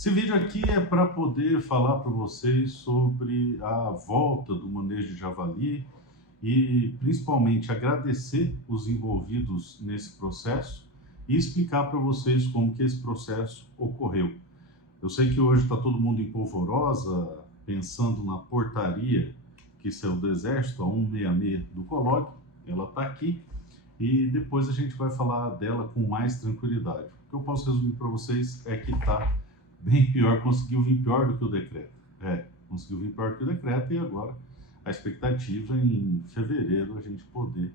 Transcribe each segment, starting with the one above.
Esse vídeo aqui é para poder falar para vocês sobre a volta do manejo de javali e principalmente agradecer os envolvidos nesse processo e explicar para vocês como que esse processo ocorreu. Eu sei que hoje está todo mundo em polvorosa, pensando na portaria que saiu do Exército, a 166 do COLOG, ela está aqui e depois a gente vai falar dela com mais tranquilidade. O que eu posso resumir para vocês é que está bem pior, conseguiu vir pior do que o decreto. Conseguiu vir pior do que o decreto e agora a expectativa é em fevereiro a gente poder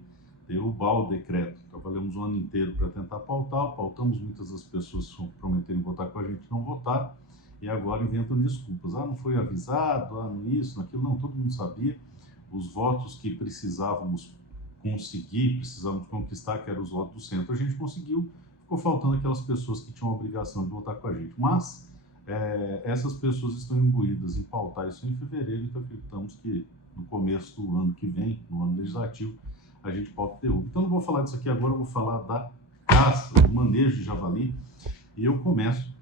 derrubar o decreto. Trabalhamos o ano inteiro para tentar pautamos muitas das pessoas que prometeram votar com a gente não votaram e agora inventam desculpas. Não foi avisado, não isso, naquilo, não, todo mundo sabia. Os votos que precisávamos conquistar, que eram os votos do centro, a gente conseguiu, ficou faltando aquelas pessoas que tinham a obrigação de votar com a gente. Mas essas pessoas estão imbuídas em pautar isso em fevereiro, então acreditamos que no começo do ano que vem, no ano legislativo, a gente pode ter outro. Então não vou falar disso aqui agora, eu vou falar da caça, do manejo de javali, e eu começo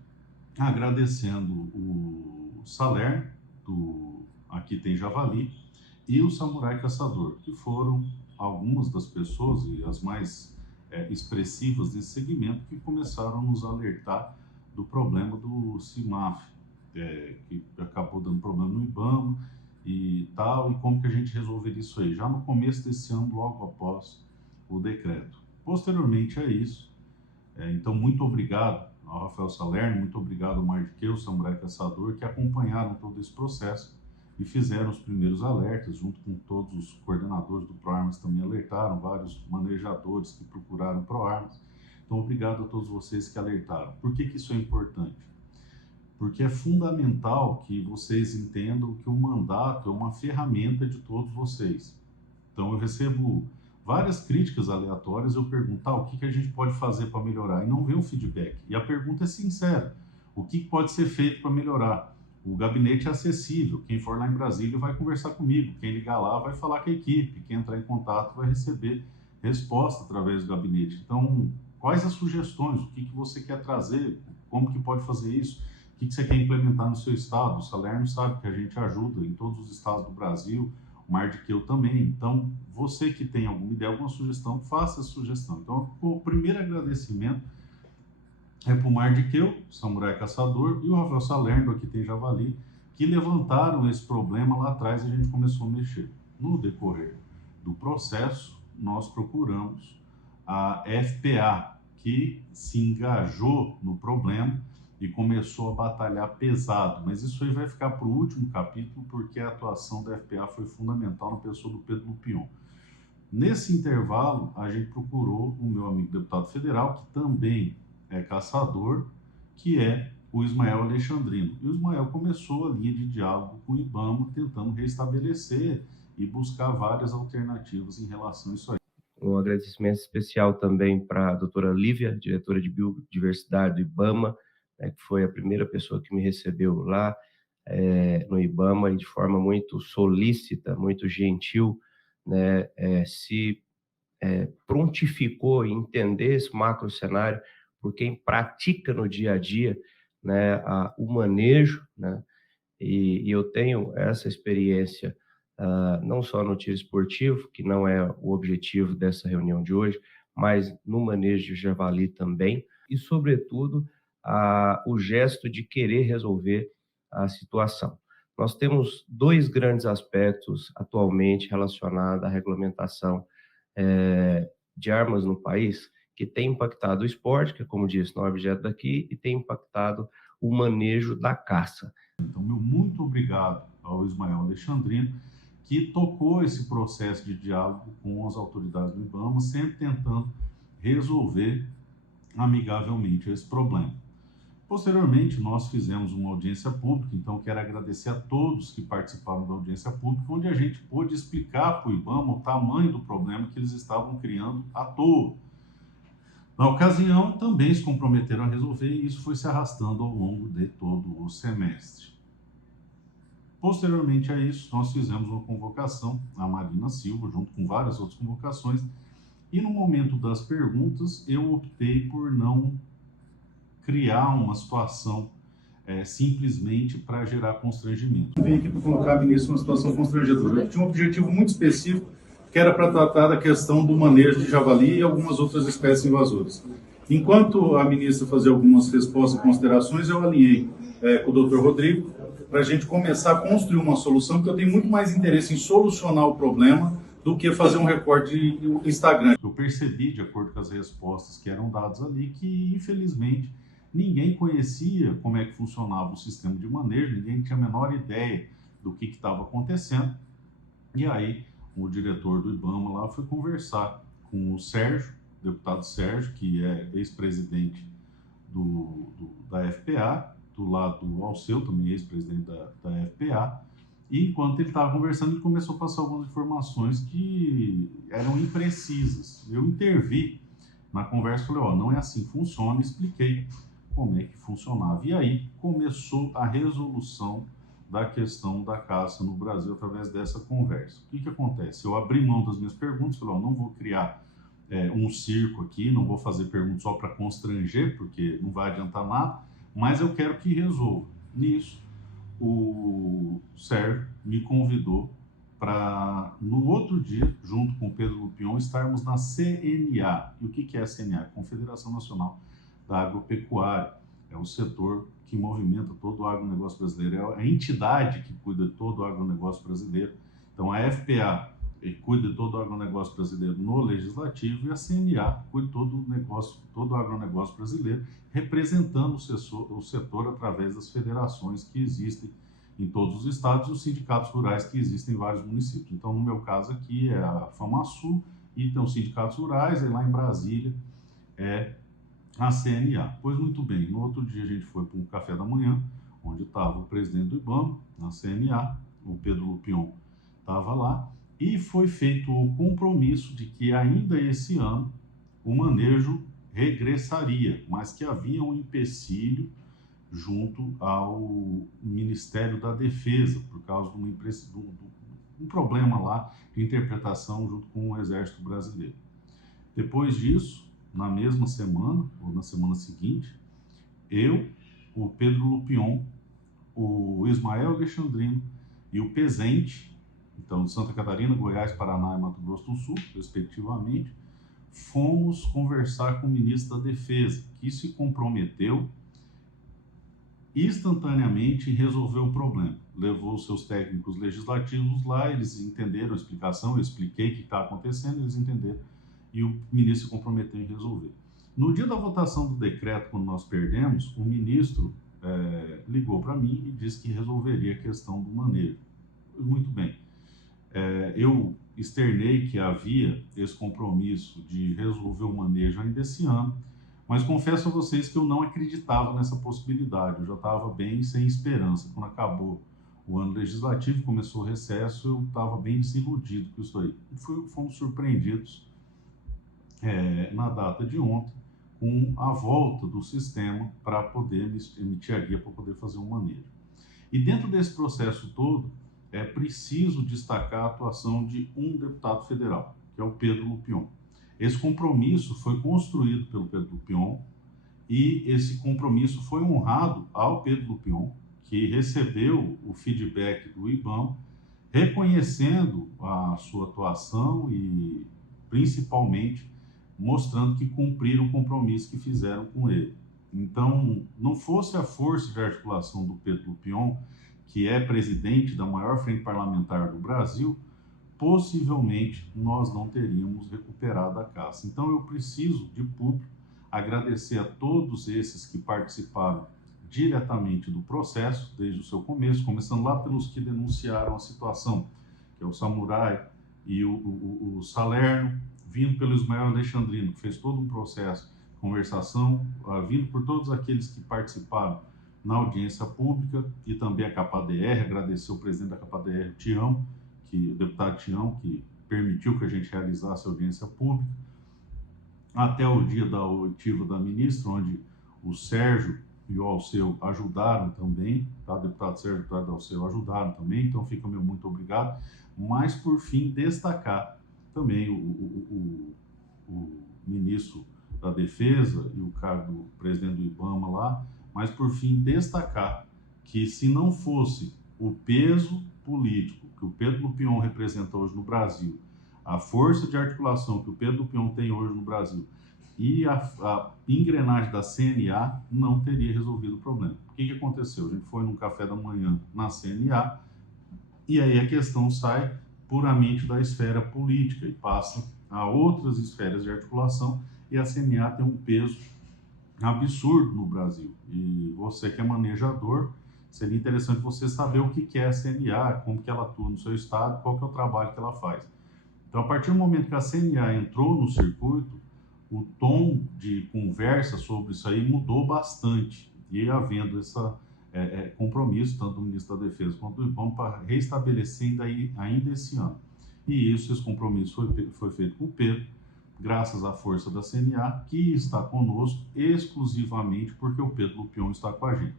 agradecendo o Salerno, do Aqui Tem Javali, e o Samurai Caçador, que foram algumas das pessoas e as mais expressivas desse segmento que começaram a nos alertar do problema do CIMAF, que acabou dando problema no IBAMA e tal, e como que a gente resolveria isso aí, já no começo desse ano, logo após o decreto. Posteriormente a isso, então muito obrigado ao Rafael Salerno, muito obrigado ao Mardiqueu, Samurai Caçador, que acompanharam todo esse processo e fizeram os primeiros alertas, junto com todos os coordenadores do ProArmas também alertaram, vários manejadores que procuraram ProArmas. Então, obrigado a todos vocês que alertaram. Por que isso é importante? Porque é fundamental que vocês entendam que o mandato é uma ferramenta de todos vocês. Então, eu recebo várias críticas aleatórias, eu pergunto, o que a gente pode fazer para melhorar? E não vem um feedback. E a pergunta é sincera, o que pode ser feito para melhorar? O gabinete é acessível, quem for lá em Brasília vai conversar comigo, quem ligar lá vai falar com a equipe, quem entrar em contato vai receber resposta através do gabinete. Então, quais as sugestões? O que você quer trazer? Como que pode fazer isso? O que você quer implementar no seu estado? O Salerno sabe que a gente ajuda em todos os estados do Brasil, o Mardiqueu também. Então, você que tem alguma ideia, alguma sugestão, faça a sugestão. Então, o primeiro agradecimento é para o Mardiqueu, Samurai Caçador, e o Rafael Salerno, Aqui Tem Javali, que levantaram esse problema lá atrás e a gente começou a mexer. No decorrer do processo, nós procuramos a FPA, que se engajou no problema e começou a batalhar pesado. Mas isso aí vai ficar para o último capítulo, porque a atuação da FPA foi fundamental na pessoa do Pedro Lupion. Nesse intervalo, a gente procurou o meu amigo deputado federal, que também é caçador, que é o Ismael Alexandrino. E o Ismael começou a linha de diálogo com o IBAMA, tentando restabelecer e buscar várias alternativas em relação a isso aí. Um agradecimento especial também para a doutora Lívia, diretora de Biodiversidade do IBAMA, que foi a primeira pessoa que me recebeu lá no IBAMA e de forma muito solícita, muito gentil, se prontificou em entender esse macro cenário por quem pratica no dia a dia o manejo, e eu tenho essa experiência não só no tiro esportivo, que não é o objetivo dessa reunião de hoje, mas no manejo de javali também, e, sobretudo, o gesto de querer resolver a situação. Nós temos dois grandes aspectos atualmente relacionados à regulamentação de armas no país, que tem impactado o esporte, que, como disse, não é objeto daqui, e tem impactado o manejo da caça. Então, meu muito obrigado ao Ismael Alexandrino, que tocou esse processo de diálogo com as autoridades do IBAMA, sempre tentando resolver amigavelmente esse problema. Posteriormente, nós fizemos uma audiência pública, então quero agradecer a todos que participaram da audiência pública, onde a gente pôde explicar para o IBAMA o tamanho do problema que eles estavam criando à toa. Na ocasião, também se comprometeram a resolver e isso foi se arrastando ao longo de todo o semestre. Posteriormente a isso, nós fizemos uma convocação à Marina Silva, junto com várias outras convocações, e no momento das perguntas, eu optei por não criar uma situação simplesmente para gerar constrangimento. Vim aqui para colocar a ministra numa situação constrangedora. Eu tinha um objetivo muito específico, que era para tratar da questão do manejo de javali e algumas outras espécies invasoras. Enquanto a ministra fazia algumas respostas e considerações, eu alinhei com o Dr. Rodrigo para a gente começar a construir uma solução, porque eu tenho muito mais interesse em solucionar o problema do que fazer um recorte do Instagram. Eu percebi, de acordo com as respostas que eram dadas ali, que, infelizmente, ninguém conhecia como é que funcionava o sistema de manejo, ninguém tinha a menor ideia do que estava acontecendo. E aí, o diretor do IBAMA lá foi conversar com o Sérgio, deputado Sérgio, que é ex-presidente da FPA, do lado do Alceu, também ex-presidente da FPA, e enquanto ele estava conversando, ele começou a passar algumas informações que eram imprecisas. Eu intervi na conversa, falei, não é assim que funciona, expliquei como é que funcionava. E aí começou a resolução da questão da caça no Brasil através dessa conversa. O que acontece? Eu abri mão das minhas perguntas, falei, não vou criar um circo aqui, não vou fazer perguntas só para constranger, porque não vai adiantar nada, mas eu quero que resolva. Nisso, o Sérgio me convidou para, no outro dia, junto com o Pedro Lupion, estarmos na CNA. E o que é a CNA? Confederação Nacional da Agropecuária. É o setor que movimenta todo o agronegócio brasileiro, é a entidade que cuida de todo o agronegócio brasileiro. Então, a FPA cuida de todo o agronegócio brasileiro no legislativo e a CNA cuida de todo o agronegócio brasileiro, representando o setor através das federações que existem em todos os estados e os sindicatos rurais que existem em vários municípios. Então, no meu caso aqui é a FamaSul e tem os sindicatos rurais, e lá em Brasília é a CNA. Pois muito bem, no outro dia a gente foi para um café da manhã, onde estava o presidente do IBAMA, na CNA, o Pedro Lupion estava lá, e foi feito o compromisso de que ainda esse ano o manejo regressaria, mas que havia um empecilho junto ao Ministério da Defesa, por causa de um problema lá de interpretação junto com o Exército Brasileiro. Depois disso, na mesma semana, ou na semana seguinte, eu, o Pedro Lupion, o Ismael Alexandrino e o Pezente, então de Santa Catarina, Goiás, Paraná e Mato Grosso do Sul, respectivamente, fomos conversar com o ministro da Defesa, que se comprometeu instantaneamente em resolver o problema. Levou os seus técnicos legislativos lá, eles entenderam a explicação, eu expliquei o que está acontecendo, eles entenderam, e o ministro se comprometeu em resolver. No dia da votação do decreto, quando nós perdemos, o ministro ligou para mim e disse que resolveria a questão do manejo. Muito bem. Eu externei que havia esse compromisso de resolver o manejo ainda esse ano, mas confesso a vocês que eu não acreditava nessa possibilidade, eu já estava bem sem esperança. Quando acabou o ano legislativo, começou o recesso, eu estava bem desiludido com isso aí. Fomos surpreendidos na data de ontem com a volta do sistema para poder emitir a guia para poder fazer um manejo. E dentro desse processo todo, é preciso destacar a atuação de um deputado federal, que é o Pedro Lupion. Esse compromisso foi construído pelo Pedro Lupion e esse compromisso foi honrado ao Pedro Lupion, que recebeu o feedback do IBAMA, reconhecendo a sua atuação e, principalmente, mostrando que cumpriram o compromisso que fizeram com ele. Então, não fosse a força de articulação do Pedro Lupion, que é presidente da maior frente parlamentar do Brasil, possivelmente nós não teríamos recuperado a caça. Então eu preciso, de público, agradecer a todos esses que participaram diretamente do processo, desde o seu começo, começando lá pelos que denunciaram a situação, que é o Samurai e o Salerno, vindo pelo Ismael Alexandrino, que fez todo um processo de conversação, vindo por todos aqueles que participaram na audiência pública e também a CAPADR, agradecer o presidente da CAPADR, o deputado Tião, que permitiu que a gente realizasse a audiência pública, até o dia da oitiva da ministra, onde o Sérgio e o Alceu ajudaram também, tá? O deputado Sérgio e o deputado Alceu ajudaram também, então fica meu muito obrigado. Mas, por fim, destacar também o ministro da Defesa e o presidente do IBAMA lá, mas por fim destacar que se não fosse o peso político que o Pedro Lupion representa hoje no Brasil, a força de articulação que o Pedro Lupion tem hoje no Brasil e a engrenagem da CNA, não teria resolvido o problema. O que aconteceu? A gente foi num café da manhã na CNA e aí a questão sai puramente da esfera política e passa a outras esferas de articulação, e a CNA tem um peso absurdo no Brasil. E você que é manejador, seria interessante você saber o que é a CNA, como que ela atua no seu estado, qual que é o trabalho que ela faz. Então, a partir do momento que a CNA entrou no circuito, o tom de conversa sobre isso aí mudou bastante, e havendo esse compromisso, tanto do Ministro da Defesa quanto do IBAMA, para reestabelecer ainda esse ano. E esse compromisso foi feito com o Pedro, graças à força da CNA, que está conosco exclusivamente porque o Pedro Lupion está com a gente.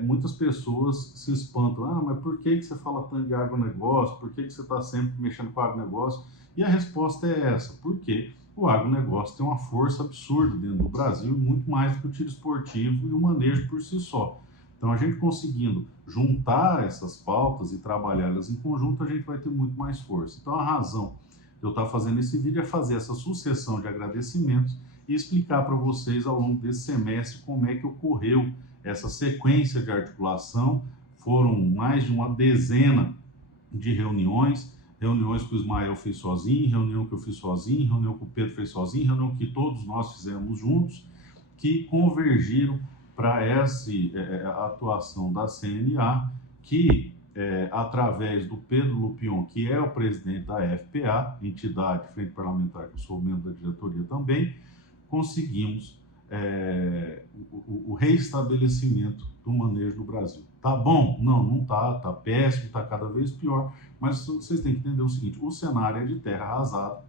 Muitas pessoas se espantam, mas por que você fala tanto de agronegócio, por que você está sempre mexendo com o agronegócio? E a resposta é essa, porque o agronegócio tem uma força absurda dentro do Brasil, muito mais do que o tiro esportivo e o manejo por si só. Então, a gente conseguindo juntar essas pautas e trabalhá-las em conjunto, a gente vai ter muito mais força. Então, a razão de eu estar fazendo esse vídeo é fazer essa sucessão de agradecimentos e explicar para vocês ao longo desse semestre como é que ocorreu essa sequência de articulação. Foram mais de uma dezena de reuniões que o Ismael fez sozinho, reunião que eu fiz sozinho, reunião que o Pedro fez sozinho, reunião que todos nós fizemos juntos, que convergiram para essa atuação da CNA, que através do Pedro Lupion, que é o presidente da FPA, entidade Frente Parlamentar, que eu sou membro da diretoria também, conseguimos o reestabelecimento do manejo no Brasil. Tá bom? Não, não tá, tá péssimo, tá cada vez pior, mas vocês têm que entender o seguinte, o cenário é de terra arrasada,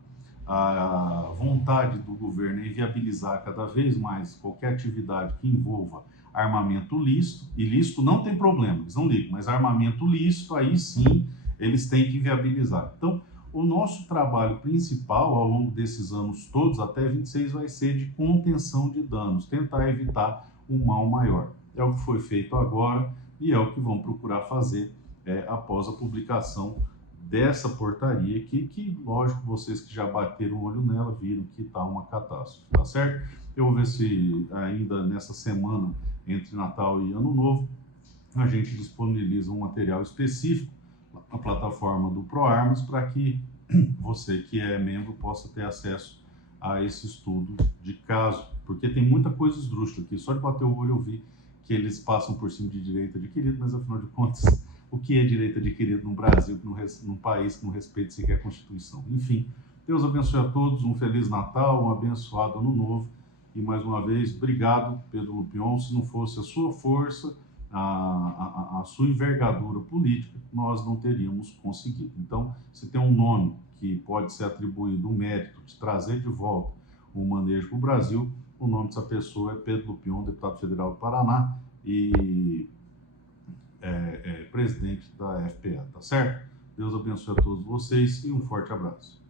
a vontade do governo é viabilizar cada vez mais qualquer atividade que envolva armamento lícito, e lícito não tem problema, eles não ligam, mas armamento lícito, aí sim, eles têm que viabilizar. Então, o nosso trabalho principal ao longo desses anos todos, até 26, vai ser de contenção de danos, tentar evitar um mal maior. É o que foi feito agora e é o que vão procurar fazer após a publicação dessa portaria que, lógico, vocês que já bateram o olho nela, viram que está uma catástrofe, tá certo? Eu vou ver se ainda nessa semana, entre Natal e Ano Novo, a gente disponibiliza um material específico na plataforma do ProArmas para que você que é membro possa ter acesso a esse estudo de caso, porque tem muita coisa esdrúxula aqui, só de bater o olho eu vi que eles passam por cima de direito adquirido, mas afinal de contas, o que é direito adquirido no Brasil, num país que não respeita sequer a Constituição? Enfim, Deus abençoe a todos, um Feliz Natal, um abençoado Ano Novo, e mais uma vez, obrigado, Pedro Lupion. Se não fosse a sua força, a sua envergadura política, nós não teríamos conseguido. Então, se tem um nome que pode ser atribuído o mérito de trazer de volta o manejo para o Brasil, o nome dessa pessoa é Pedro Lupion, deputado federal do Paraná e presidente da FPA, tá certo? Deus abençoe a todos vocês e um forte abraço.